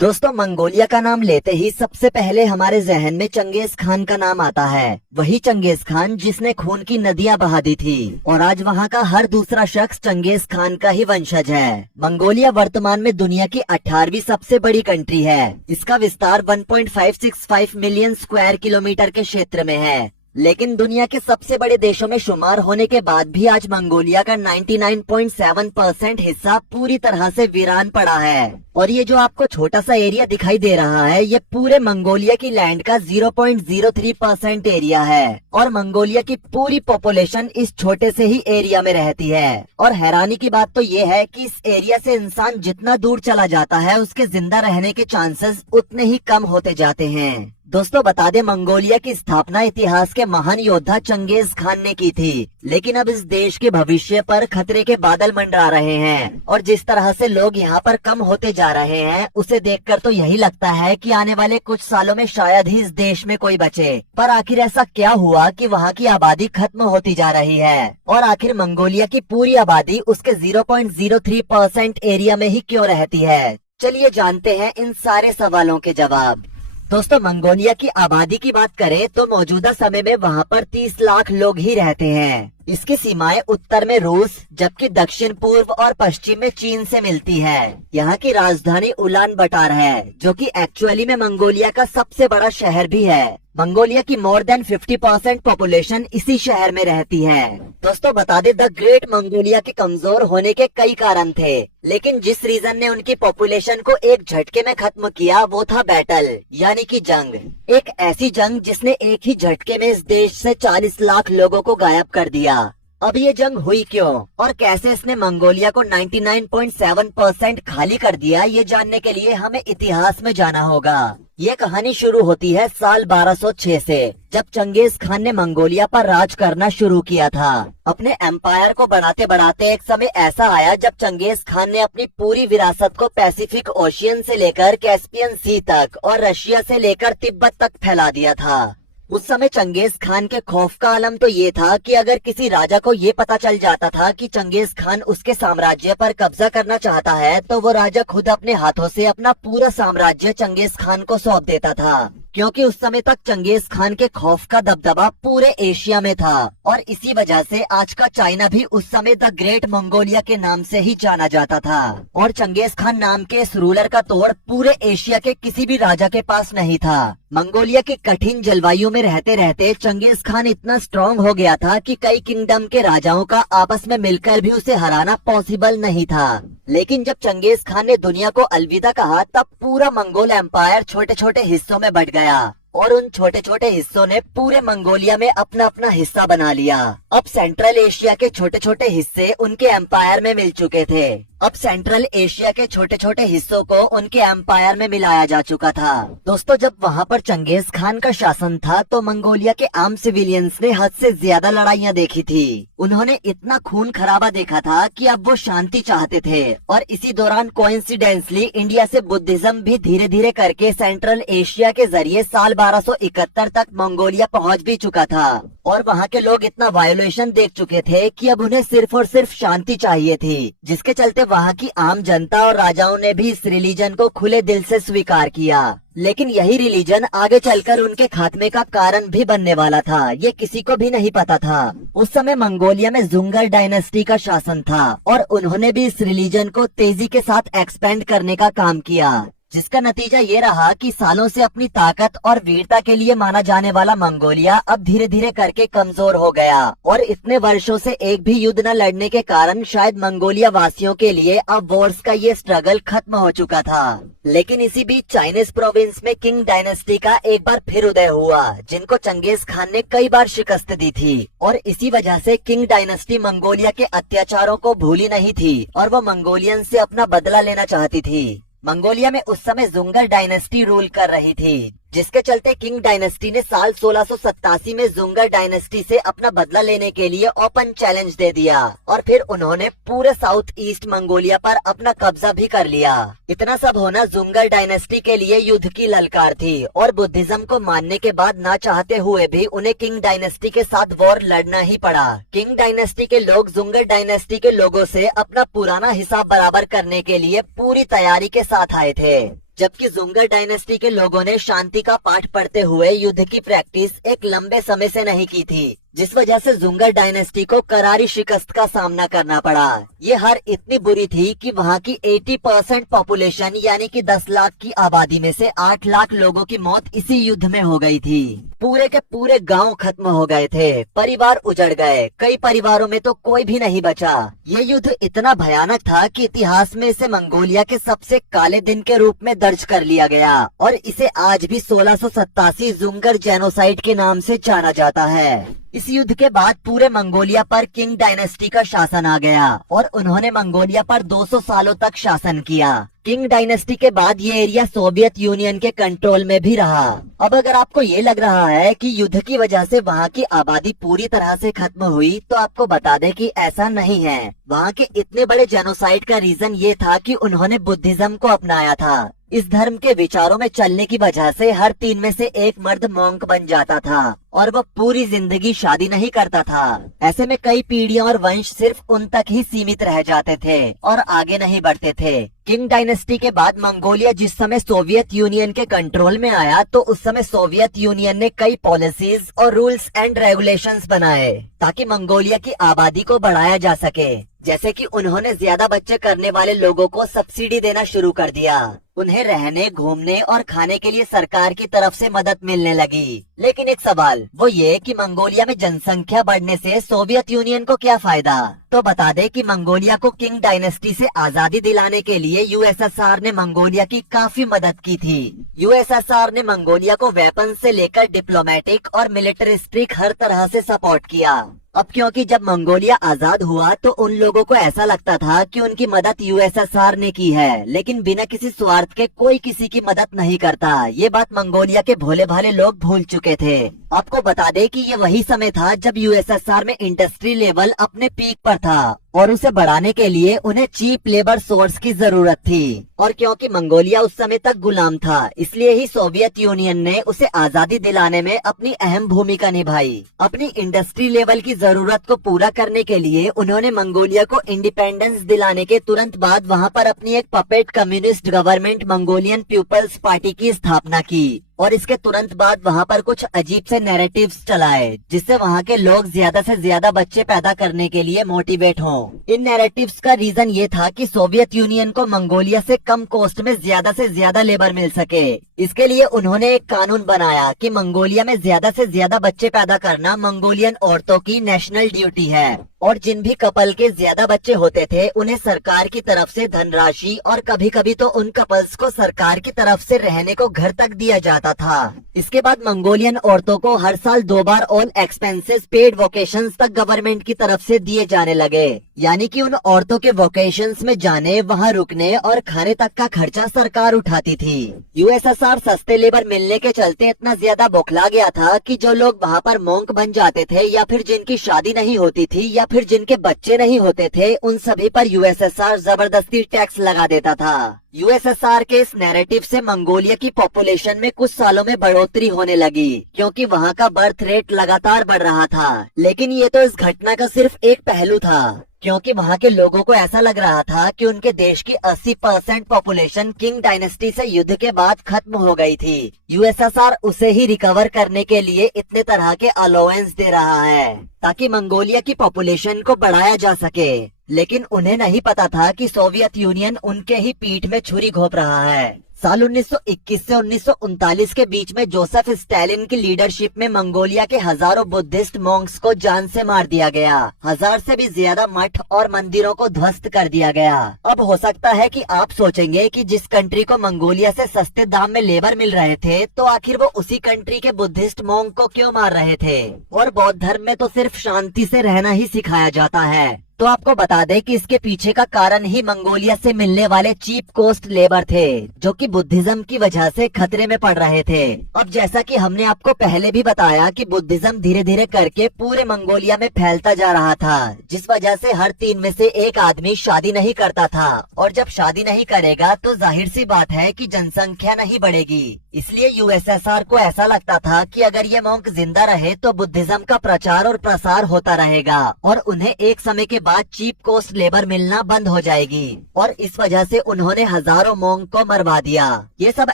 दोस्तों, मंगोलिया का नाम लेते ही सबसे पहले हमारे जहन में चंगेज खान का नाम आता है। वही चंगेज खान जिसने खून की नदियां बहा दी थी और आज वहां का हर दूसरा शख्स चंगेज खान का ही वंशज है। मंगोलिया वर्तमान में दुनिया की 18वीं सबसे बड़ी कंट्री है। इसका विस्तार 1.565 मिलियन स्क्वायर किलोमीटर के क्षेत्र में है, लेकिन दुनिया के सबसे बड़े देशों में शुमार होने के बाद भी आज मंगोलिया का 99.7% हिस्सा पूरी तरह से वीरान पड़ा है। और ये जो आपको छोटा सा एरिया दिखाई दे रहा है, ये पूरे मंगोलिया की लैंड का 0.03% एरिया है। और मंगोलिया की पूरी पॉपुलेशन इस छोटे से ही एरिया में रहती है। और हैरानी की बात तो ये है कि इस एरिया से इंसान जितना दूर चला जाता है, उसके जिंदा रहने के चांसेस उतने ही कम होते जाते हैं। दोस्तों, बता दें, मंगोलिया की स्थापना इतिहास के महान योद्धा चंगेज खान ने की थी, लेकिन अब इस देश के भविष्य पर खतरे के बादल मंडरा रहे हैं। और जिस तरह से लोग यहाँ पर कम होते जा रहे हैं, उसे देखकर तो यही लगता है कि आने वाले कुछ सालों में शायद ही इस देश में कोई बचे। पर आखिर ऐसा क्या हुआ कि वहाँ की आबादी खत्म होती जा रही है? और आखिर मंगोलिया की पूरी आबादी उसके 0.03% एरिया में ही क्यों रहती है? चलिए जानते हैं इन सारे सवालों के जवाब। दोस्तों, मंगोलिया की आबादी की बात करें तो मौजूदा समय में वहाँ पर 30 लाख लोग ही रहते हैं। इसकी सीमाएं उत्तर में रूस, जबकि दक्षिण पूर्व और पश्चिम में चीन से मिलती है। यहाँ की राजधानी उलान बटार है, जो कि एक्चुअली में मंगोलिया का सबसे बड़ा शहर भी है। मंगोलिया की मोर देन 50% पॉपुलेशन इसी शहर में रहती है। दोस्तों, बता दें, द ग्रेट मंगोलिया के कमजोर होने के कई कारण थे, लेकिन जिस रीजन ने उनकी पॉपुलेशन को एक झटके में खत्म किया वो था बैटल, यानी कि जंग। एक ऐसी जंग जिसने एक ही झटके में इस देश से 40 लाख लोगों को गायब कर दिया। अब ये जंग हुई क्यों और कैसे इसने मंगोलिया को 99.7% खाली कर दिया, ये जानने के लिए हमें इतिहास में जाना होगा। ये कहानी शुरू होती है साल 1206 से, जब चंगेज खान ने मंगोलिया पर राज करना शुरू किया था। अपने एम्पायर को बढ़ाते बढ़ाते एक समय ऐसा आया जब चंगेज खान ने अपनी पूरी विरासत को पैसिफिक ओशियन से लेकर कैस्पियन सी तक और रशिया से लेकर तिब्बत तक फैला दिया था। उस समय चंगेज खान के खौफ का आलम तो ये था कि अगर किसी राजा को ये पता चल जाता था कि चंगेज खान उसके साम्राज्य पर कब्जा करना चाहता है, तो वो राजा खुद अपने हाथों से अपना पूरा साम्राज्य चंगेज खान को सौंप देता था। क्योंकि उस समय तक चंगेज खान के खौफ का दबदबा पूरे एशिया में था और इसी वजह से आज का चाइना भी उस समय द ग्रेट मंगोलिया के नाम से ही जाना जाता था। और चंगेज खान नाम के इस रूलर का तोड़ पूरे एशिया के किसी भी राजा के पास नहीं था। मंगोलिया की कठिन जलवायु में रहते रहते चंगेज खान इतना स्ट्रॉन्ग हो गया था कि कई किंगडम के राजाओं का आपस में मिलकर भी उसे हराना पॉसिबल नहीं था। लेकिन जब चंगेज खान ने दुनिया को अलविदा कहा, तब पूरा मंगोल एम्पायर छोटे छोटे हिस्सों में बंट गया और उन छोटे छोटे हिस्सों ने पूरे मंगोलिया में अपना अपना हिस्सा बना लिया। अब सेंट्रल एशिया के छोटे छोटे हिस्से उनके एम्पायर में मिल चुके थे। अब सेंट्रल एशिया के छोटे छोटे हिस्सों को उनके एम्पायर में मिलाया जा चुका था। दोस्तों, जब वहाँ पर चंगेज खान का शासन था तो मंगोलिया के आम सिविलियंस ने हद से ज्यादा लड़ाइयाँ देखी थी। उन्होंने इतना खून खराबा देखा था कि अब वो शांति चाहते थे। और इसी दौरान कोइंसिडेंसली इंडिया से बुद्धिज्म भी धीरे धीरे करके सेंट्रल एशिया के जरिए साल 1271 तक मंगोलिया पहुँच भी चुका था। और वहाँ के लोग इतना वायोलेशन देख चुके थे कि अब उन्हें सिर्फ और सिर्फ शांति चाहिए थी, जिसके चलते वहाँ की आम जनता और राजाओं ने भी इस रिलीजन को खुले दिल से स्वीकार किया। लेकिन यही रिलीजन आगे चलकर उनके खात्मे का कारण भी बनने वाला था, ये किसी को भी नहीं पता था। उस समय मंगोलिया में जुंगर डायनेस्टी का शासन था और उन्होंने भी इस रिलीजन को तेजी के साथ एक्सपेंड करने का काम किया, जिसका नतीजा ये रहा कि सालों से अपनी ताकत और वीरता के लिए माना जाने वाला मंगोलिया अब धीरे धीरे करके कमजोर हो गया। और इतने वर्षों से एक भी युद्ध न लड़ने के कारण शायद मंगोलिया वासियों के लिए अब वॉर्स का ये स्ट्रगल खत्म हो चुका था। लेकिन इसी बीच चाइनीज प्रोविंस में किंग डायनेस्टी का एक बार फिर उदय हुआ, जिनको चंगेज खान ने कई बार शिकस्त दी थी। और इसी वजह से किंग डायनेस्टी मंगोलिया के अत्याचारों को भूली नहीं थी और वो मंगोलियन से अपना बदला लेना चाहती थी। मंगोलिया में उस समय जुंगर डायनेस्टी रूल कर रही थी, जिसके चलते किंग डायनेस्टी ने साल 1687 में जुंगर डायनेस्टी से अपना बदला लेने के लिए ओपन चैलेंज दे दिया और फिर उन्होंने पूरे साउथ ईस्ट मंगोलिया पर अपना कब्जा भी कर लिया। इतना सब होना जुंगर डायनेस्टी के लिए युद्ध की ललकार थी और बुद्धिज्म को मानने के बाद ना चाहते हुए भी उन्हें किंग डायनेस्टी के साथ वॉर लड़ना ही पड़ा। किंग डायनेस्टी के लोग जुंगर डायनेस्टी के लोगों से अपना पुराना हिसाब बराबर करने के लिए पूरी तैयारी के साथ आए थे। जबकि जुंगर डायनेस्टी के लोगों ने शांति का पाठ पढ़ते हुए युद्ध की प्रैक्टिस एक लंबे समय से नहीं की थी, जिस वजह से जुंगर डायनेस्टी को करारी शिकस्त का सामना करना पड़ा। ये हार इतनी बुरी थी कि वहाँ की 80% पॉपुलेशन यानी कि 10 लाख की आबादी में से 8 लाख लोगों की मौत इसी युद्ध में हो गई थी। पूरे के पूरे गांव खत्म हो गए थे, परिवार उजड़ गए, कई परिवारों में तो कोई भी नहीं बचा। ये युद्ध इतना भयानक था कि इतिहास में इसे मंगोलिया के सबसे काले दिन के रूप में दर्ज कर लिया गया और इसे आज भी 1687 जुंगर जेनोसाइड के नाम से जाना जाता है। इस युद्ध के बाद पूरे मंगोलिया पर किंग डायनेस्टी का शासन आ गया और उन्होंने मंगोलिया पर 200 सालों तक शासन किया। किंग डायनेस्टी के बाद ये एरिया सोवियत यूनियन के कंट्रोल में भी रहा। अब अगर आपको ये लग रहा है कि युद्ध की वजह से वहाँ की आबादी पूरी तरह से खत्म हुई, तो आपको बता दें कि ऐसा नहीं है। वहाँ के इतने बड़े जेनोसाइड का रीजन ये था कि उन्होंने बुद्धिज्म को अपनाया था। इस धर्म के विचारों में चलने की वजह से हर 3 में से एक मर्द मॉन्क बन जाता था और वह पूरी जिंदगी शादी नहीं करता था। ऐसे में कई पीढ़ियां और वंश सिर्फ उन तक ही सीमित रह जाते थे और आगे नहीं बढ़ते थे। किंग डायनेस्टी के बाद मंगोलिया जिस समय सोवियत यूनियन के कंट्रोल में आया, तो उस समय सोवियत यूनियन ने कई पॉलिसीज और रूल्स एंड रेगुलेशंस बनाए ताकि मंगोलिया की आबादी को बढ़ाया जा सके। जैसे कि उन्होंने ज्यादा बच्चे करने वाले लोगों को सब्सिडी देना शुरू कर दिया। उन्हें रहने, घूमने और खाने के लिए सरकार की तरफ से मदद मिलने लगी। लेकिन एक सवाल वो ये कि मंगोलिया में जनसंख्या बढ़ने से सोवियत यूनियन को क्या फायदा? तो बता दे कि मंगोलिया को किंग डायनेस्टी से आजादी दिलाने के लिए यूएसएसआर ने मंगोलिया की काफी मदद की थी। यूएसएसआर ने मंगोलिया को वेपन से लेकर डिप्लोमेटिक और मिलिटरिस्टिक हर तरह से सपोर्ट किया। अब क्योंकि जब मंगोलिया आजाद हुआ तो उन लोगों को ऐसा लगता था कि उनकी मदद यूएसएसआर ने की है, लेकिन बिना किसी स्वार्थ के कोई किसी की मदद नहीं करता। ये बात मंगोलिया के भोले भाले लोग भूल चुके थे। आपको बता दे कि ये वही समय था जब यूएसएसआर में इंडस्ट्री लेवल अपने पीक पर था और उसे बढ़ाने के लिए उन्हें चीप लेबर सोर्स की जरूरत थी। और क्योंकि मंगोलिया उस समय तक गुलाम था, इसलिए ही सोवियत यूनियन ने उसे आजादी दिलाने में अपनी अहम भूमिका निभाई। अपनी इंडस्ट्री लेवल की जरूरत को पूरा करने के लिए उन्होंने मंगोलिया को इंडिपेंडेंस दिलाने के तुरंत बाद वहाँ पर अपनी एक puppet communist government Mongolian People's Party की स्थापना की और इसके तुरंत बाद वहाँ पर कुछ अजीब से नैरेटिव्स चलाए, जिससे वहाँ के लोग ज्यादा से ज्यादा बच्चे पैदा करने के लिए मोटिवेट हों। इन नैरेटिव्स का रीजन ये था कि सोवियत यूनियन को मंगोलिया से कम कॉस्ट में ज्यादा से ज्यादा लेबर मिल सके। इसके लिए उन्होंने एक कानून बनाया कि मंगोलिया में ज्यादा से ज्यादा बच्चे पैदा करना मंगोलियन औरतों की नेशनल ड्यूटी है और जिन भी कपल के ज्यादा बच्चे होते थे उन्हें सरकार की तरफ से धनराशि और कभी कभी तो उन कपल्स को सरकार की तरफ से रहने को घर तक दिया जाता था। इसके बाद मंगोलियन औरतों को हर साल 2 बार ऑल एक्सपेंसेस पेड वोकेशंस तक गवर्नमेंट की तरफ से दिए जाने लगे, यानी कि उन औरतों के वोकेशंस में जाने, वहां रुकने और खाने तक का खर्चा सरकार उठाती थी। यूएसएसआर सस्ते लेबर मिलने के चलते इतना ज्यादा बौखला गया था कि जो लोग वहाँ पर मॉन्क बन जाते थे या फिर जिनकी शादी नहीं होती थी या फिर जिनके बच्चे नहीं होते थे, उन सभी पर यूएसएसआर जबरदस्ती टैक्स लगा देता था। यूएसएसआर के इस नैरेटिव से मंगोलिया की पॉपुलेशन में कुछ सालों में बढ़ोतरी होने लगी, क्योंकि वहाँ का बर्थ रेट लगातार बढ़ रहा था। लेकिन ये तो इस घटना का सिर्फ एक पहलू था, क्योंकि वहाँ के लोगों को ऐसा लग रहा था कि उनके देश की 80% पॉपुलेशन किंग डायनेस्टी से युद्ध के बाद खत्म हो गई थी। यूएसएसआर उसे ही रिकवर करने के लिए इतने तरह के अलाउंस दे रहा है ताकि मंगोलिया की पॉपुलेशन को बढ़ाया जा सके। लेकिन उन्हें नहीं पता था कि सोवियत यूनियन उनके ही पीठ में छुरी घोंप रहा है। साल 1921 से 1939 के बीच में जोसेफ स्टालिन की लीडरशिप में मंगोलिया के हजारों बुद्धिस्ट मॉन्क्स को जान से मार दिया गया। 1000 से भी ज्यादा मठ और मंदिरों को ध्वस्त कर दिया गया। अब हो सकता है कि आप सोचेंगे कि जिस कंट्री को मंगोलिया से सस्ते दाम में लेबर मिल रहे थे, तो आखिर वो उसी कंट्री के बुद्धिस्ट मॉन्क को क्यों मार रहे थे? और बौद्ध धर्म में तो सिर्फ शांति से रहना ही सिखाया जाता है। तो आपको बता दें कि इसके पीछे का कारण ही मंगोलिया से मिलने वाले चीप कॉस्ट लेबर थे, जो कि बुद्धिज्म की वजह से खतरे में पड़ रहे थे। अब जैसा कि हमने आपको पहले भी बताया कि बुद्धिज्म धीरे धीरे करके पूरे मंगोलिया में फैलता जा रहा था, जिस वजह से हर 3 में से एक आदमी शादी नहीं करता था। और जब शादी नहीं करेगा तो जाहिर सी बात है कि जनसंख्या नहीं बढ़ेगी। इसलिए यूएसएसआर को ऐसा लगता था कि अगर ये मॉन्क जिंदा रहे तो बुद्धिज्म का प्रचार और प्रसार होता रहेगा और उन्हें एक समय के बाद चीप कॉस्ट लेबर मिलना बंद हो जाएगी और इस वजह से उन्होंने हजारों मोंग को मरवा दिया। ये सब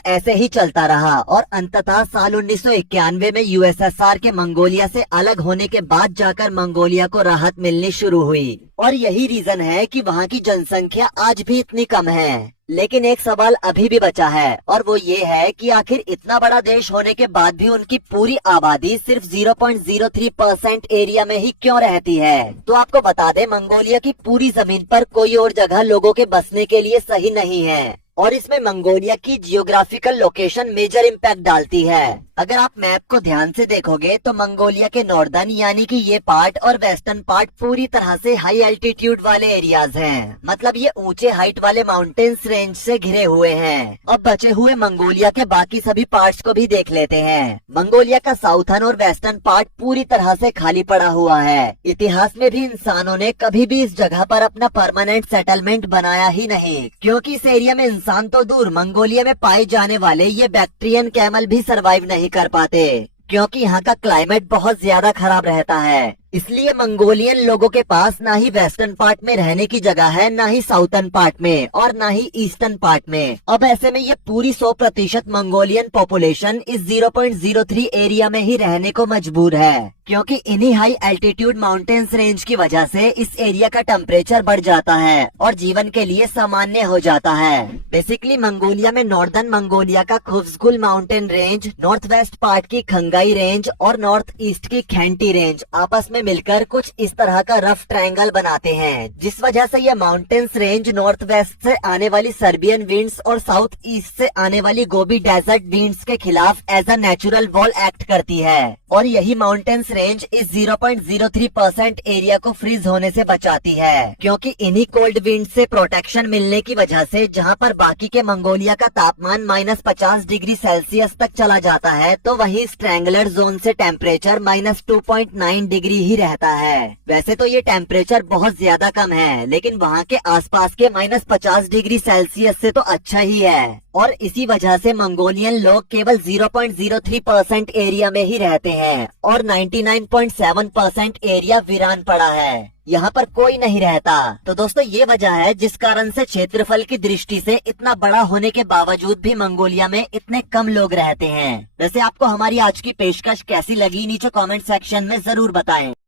ऐसे ही चलता रहा और अंततः साल 1991 में यूएसएसआर के मंगोलिया से अलग होने के बाद जाकर मंगोलिया को राहत मिलनी शुरू हुई और यही रीजन है कि वहाँ की जनसंख्या आज भी इतनी कम है। लेकिन एक सवाल अभी भी बचा है और वो ये है कि आखिर इतना बड़ा देश होने के बाद भी उनकी पूरी आबादी सिर्फ 0.03% एरिया में ही क्यों रहती है। तो आपको बता दें, मंगोलिया की पूरी जमीन पर कोई और जगह लोगों के बसने के लिए सही नहीं है और इसमें मंगोलिया की जियोग्राफिकल लोकेशन मेजर इम्पैक्ट डालती है। अगर आप मैप को ध्यान से देखोगे तो मंगोलिया के नॉर्दर्न यानी कि ये पार्ट और वेस्टर्न पार्ट पूरी तरह से हाई एल्टीट्यूड वाले एरियाज हैं। मतलब ये ऊंचे हाइट वाले माउंटेन्स रेंज से घिरे हुए हैं। अब बचे हुए मंगोलिया के बाकी सभी पार्ट्स को भी देख लेते हैं। मंगोलिया का साउथर्न और वेस्टर्न पार्ट पूरी तरह से खाली पड़ा हुआ है। इतिहास में भी इंसानों ने कभी भी इस जगह पर अपना परमानेंट सेटलमेंट बनाया ही नहीं, क्योंकि इस एरिया में इंसान तो दूर, मंगोलिया में पाए जाने वाले ये बैक्टीरियन कैमल भी सरवाइव नहीं कर पाते, क्योंकि यहाँ का क्लाइमेट बहुत ज्यादा खराब रहता है। इसलिए मंगोलियन लोगों के पास ना ही वेस्टर्न पार्ट में रहने की जगह है, ना ही साउथर्न पार्ट में और ना ही ईस्टर्न पार्ट में। अब ऐसे में ये पूरी 100% मंगोलियन पॉपुलेशन इस 0.03 एरिया में ही रहने को मजबूर है, क्योंकि इन्हीं हाई एल्टीट्यूड माउंटेन्स रेंज की वजह से इस एरिया का टेम्परेचर बढ़ जाता है और जीवन के लिए सामान्य हो जाता है। बेसिकली मंगोलिया में नॉर्दर्न मंगोलिया का Khuvsgul mountain range, north west part की खंगाई रेंज और नॉर्थ ईस्ट की खेंटी रेंज आपस में मिलकर कुछ इस तरह का रफ ट्रायंगल बनाते हैं, जिस वजह से ये माउंटेन्स रेंज नॉर्थ वेस्ट से आने वाली सर्बियन विंड्स और साउथ ईस्ट से आने वाली गोबी डेजर्ट विंड्स के खिलाफ as a natural wall act करती है और यही माउंटेन्स रेंज इस 0.03% एरिया को फ्रीज होने से बचाती है, क्योंकि इन्हीं कोल्ड विंड से प्रोटेक्शन मिलने की वजह से जहां पर बाकी के मंगोलिया का तापमान -50 डिग्री सेल्सियस तक चला जाता है, तो वहीं स्ट्रैंगलर जोन से टेम्परेचर -2.9 डिग्री ही रहता है। वैसे तो ये टेम्परेचर बहुत ज्यादा कम है, लेकिन वहाँ के आसपास के -50 डिग्री सेल्सियस से तो अच्छा ही है और इसी वजह से मंगोलियन लोग केवल 0.03% एरिया में ही रहते हैं और 99.7% एरिया वीरान पड़ा है, यहाँ पर कोई नहीं रहता। तो दोस्तों ये वजह है जिस कारण से क्षेत्रफल की दृष्टि से इतना बड़ा होने के बावजूद भी मंगोलिया में इतने कम लोग रहते हैं। वैसे आपको हमारी आज की पेशकश कैसी लगी, नीचे कमेंट सेक्शन में जरूर बताएं।